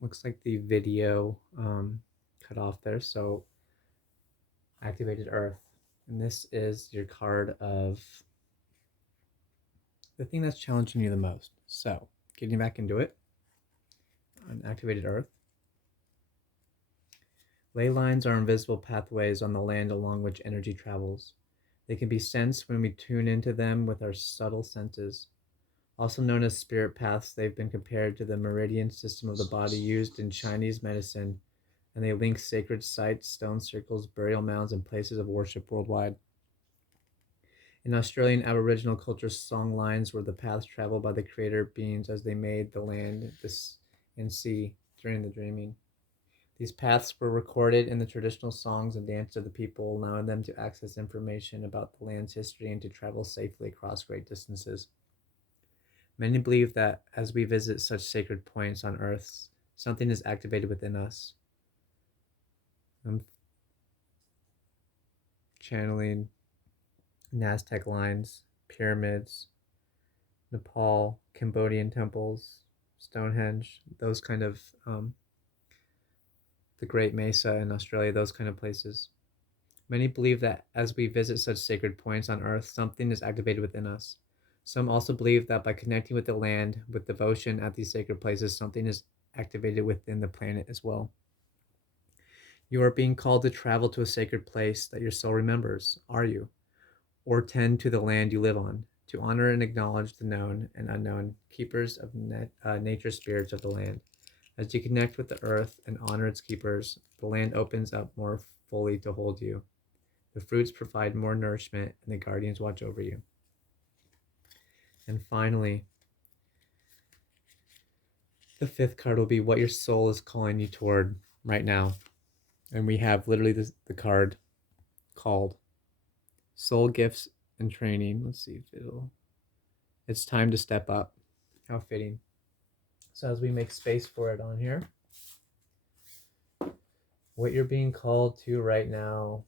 looks like the video cut off there. So activated Earth. And this is your card of the thing that's challenging you the most. So getting back into it on activated Earth. Ley lines are invisible pathways on the land along which energy travels. They can be sensed when we tune into them with our subtle senses. Also known as spirit paths, they've been compared to the meridian system of the body used in Chinese medicine, and they link sacred sites, stone circles, burial mounds, and places of worship worldwide. In Australian Aboriginal culture, song lines were the paths traveled by the creator beings as they made the land, and sea during the dreaming. These paths were recorded in the traditional songs and dance of the people, allowing them to access information about the land's history and to travel safely across great distances. Many believe that as we visit such sacred points on Earth, something is activated within us. I'm channeling Aztec lines, pyramids, Nepal, Cambodian temples, Stonehenge, those kind of, the Great Mesa in Australia, those kind of places. Many believe that as we visit such sacred points on Earth, something is activated within us. Some also believe that by connecting with the land with devotion at these sacred places, something is activated within the planet as well. You are being called to travel to a sacred place that your soul remembers, are you? Or tend to the land you live on, to honor and acknowledge the known and unknown, keepers of nature spirits of the land. As you connect with the earth and honor its keepers, the land opens up more fully to hold you. The fruits provide more nourishment, and the guardians watch over you. And finally, the fifth card will be what your soul is calling you toward right now. And we have literally the card called Soul Gifts and Training. Let's see if it's time to step up. How fitting. So as we make space for it on here, what you're being called to right now,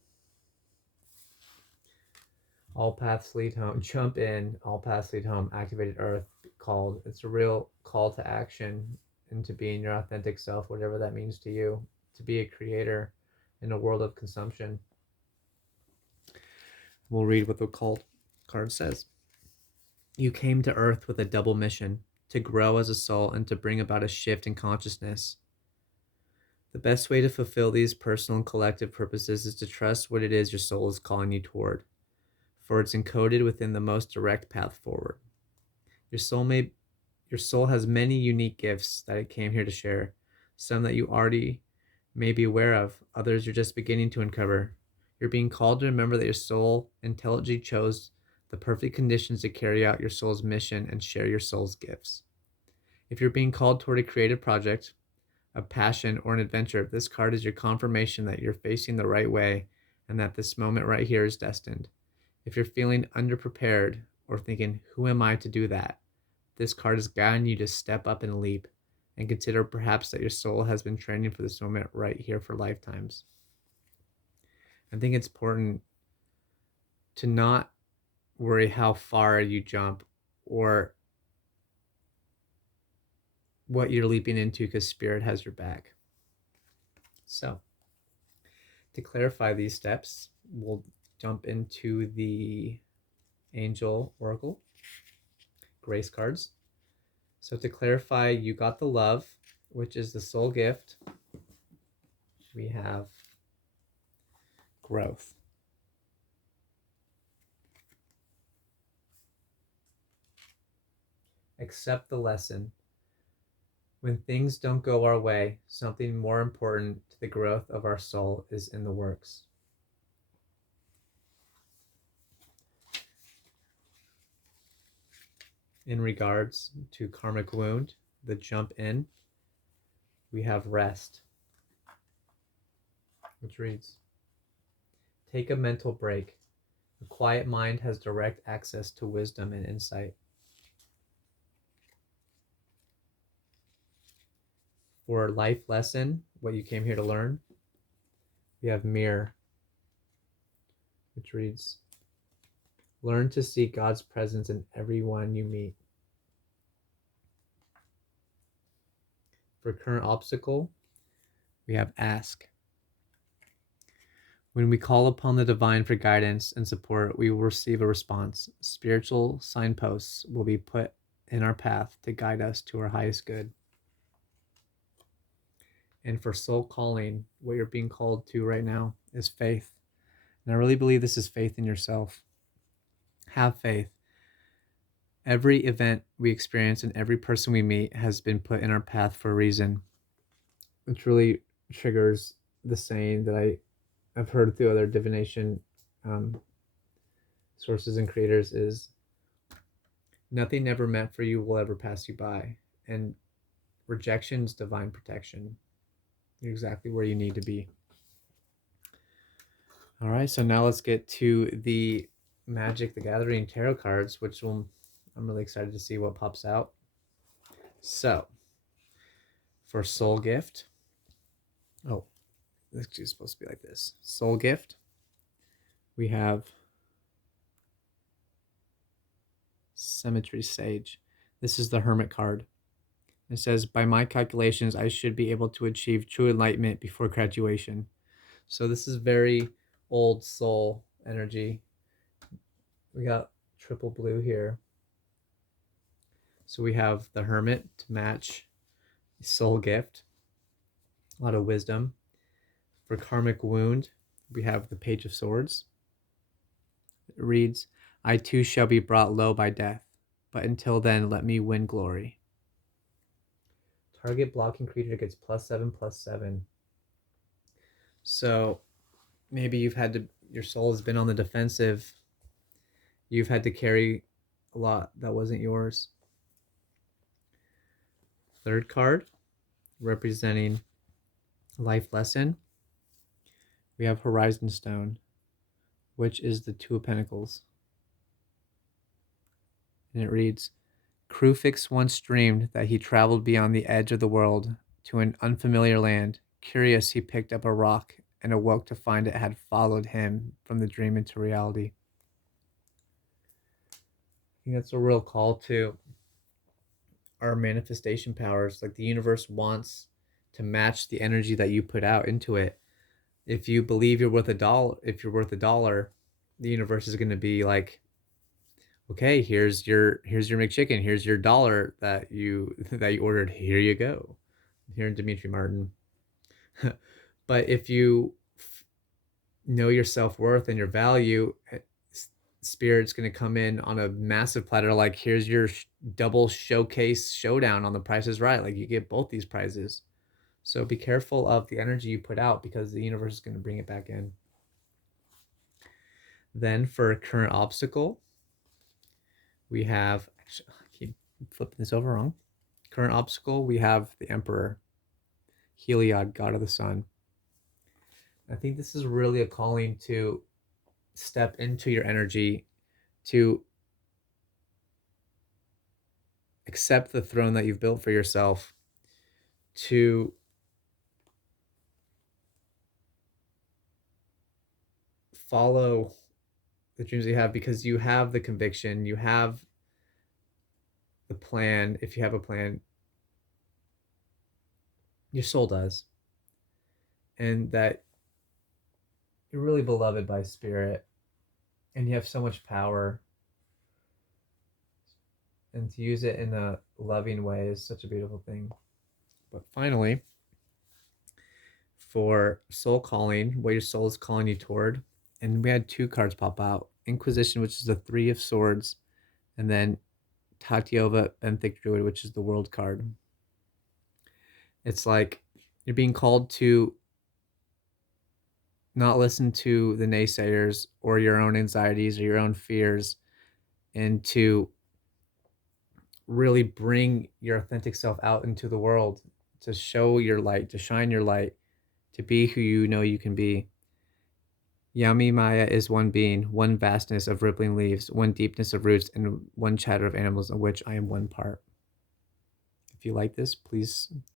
all paths lead home. Jump in, all paths lead home. Activated Earth called. It's a real call to action into being your authentic self, whatever that means to you, to be a creator in a world of consumption. We'll read what the card says. You came to Earth with a double mission, to grow as a soul and to bring about a shift in consciousness. The best way to fulfill these personal and collective purposes is to trust what it is your soul is calling you toward, for it's encoded within the most direct path forward. Your soul has many unique gifts that it came here to share, some that you already may be aware of, others you're just beginning to uncover. You're being called to remember that your soul intelligently chose the perfect conditions to carry out your soul's mission and share your soul's gifts. If you're being called toward a creative project, a passion, or an adventure, this card is your confirmation that you're facing the right way and that this moment right here is destined. If you're feeling underprepared or thinking, who am I to do that? This card is guiding you to step up and leap and consider perhaps that your soul has been training for this moment right here for lifetimes. I think it's important to not worry how far you jump or what you're leaping into, because Spirit has your back. So, to clarify these steps, we'll jump into the Angel Oracle Grace cards. So to clarify, you got the love, which is the soul gift. We have growth. Accept the lesson. When things don't go our way, something more important to the growth of our soul is in the works. In regards to karmic wound, the jump in, we have rest, which reads, take a mental break. A quiet mind has direct access to wisdom and insight. For life lesson, what you came here to learn, we have mirror, which reads, learn to see God's presence in everyone you meet. For current obstacle, we have ask. When we call upon the divine for guidance and support, we will receive a response. Spiritual signposts will be put in our path to guide us to our highest good. And for soul calling, what you're being called to right now is faith. And I really believe this is faith in yourself. Have faith. Every event we experience and every person we meet has been put in our path for a reason. Which really triggers the saying that I've heard through other divination sources and creators is, nothing ever meant for you will ever pass you by. And rejection is divine protection. You're exactly where you need to be. All right, so now let's get to the Magic the Gathering tarot cards, I'm really excited to see what pops out. So, for Soul Gift, this is supposed to be like this. Soul Gift, we have Symmetry Sage. This is the Hermit card. It says, by my calculations, I should be able to achieve true enlightenment before graduation. So this is very old soul energy. We got triple blue here. So we have the Hermit to match Soul Gift. A lot of wisdom. For Karmic Wound, we have the Page of Swords. It reads, I too shall be brought low by death, but until then let me win glory. Target blocking creature gets +7/+7. So maybe your soul has been on the defensive. You've had to carry a lot that wasn't yours. Third card, representing life lesson, we have Horizon Stone, which is the Two of Pentacles. And it reads, Krufix once dreamed that he traveled beyond the edge of the world to an unfamiliar land. Curious, he picked up a rock and awoke to find it had followed him from the dream into reality. I think that's a real call to our manifestation powers. Like, the universe wants to match the energy that you put out into it. If you believe you're worth $1, the universe is going to be like, okay, here's your McChicken, here's your dollar that you ordered, here you go. Here in Dimitri Martin. But if you know your self-worth and your value, Spirit's going to come in on a massive platter, like, here's your double showcase showdown on The Price is Right. Like, you get both these prizes. So be careful of the energy you put out, because the universe is going to bring it back in. Then for current obstacle, we have, actually, I keep flipping this over wrong. Current obstacle, we have the Emperor, Heliod, God of the Sun. I think this is really a calling to step into your energy, to accept the throne that you've built for yourself, to follow the dreams you have, because you have the conviction, you have the plan. If you have a plan, your soul does, and that you're really beloved by Spirit, and you have so much power, and to use it in a loving way is such a beautiful thing. But finally, for soul calling, what your soul is calling you toward, and we had two cards pop out. Inquisition, which is the Three of Swords, and then Tatyova Benthic Druid, which is the World card. It's like you're being called to not listen to the naysayers or your own anxieties or your own fears, and to really bring your authentic self out into the world, to show your light, to shine your light, to be who you know you can be. Yami Maya is one being, one vastness of rippling leaves, one deepness of roots, and one chatter of animals, of which I am one part. If you like this, please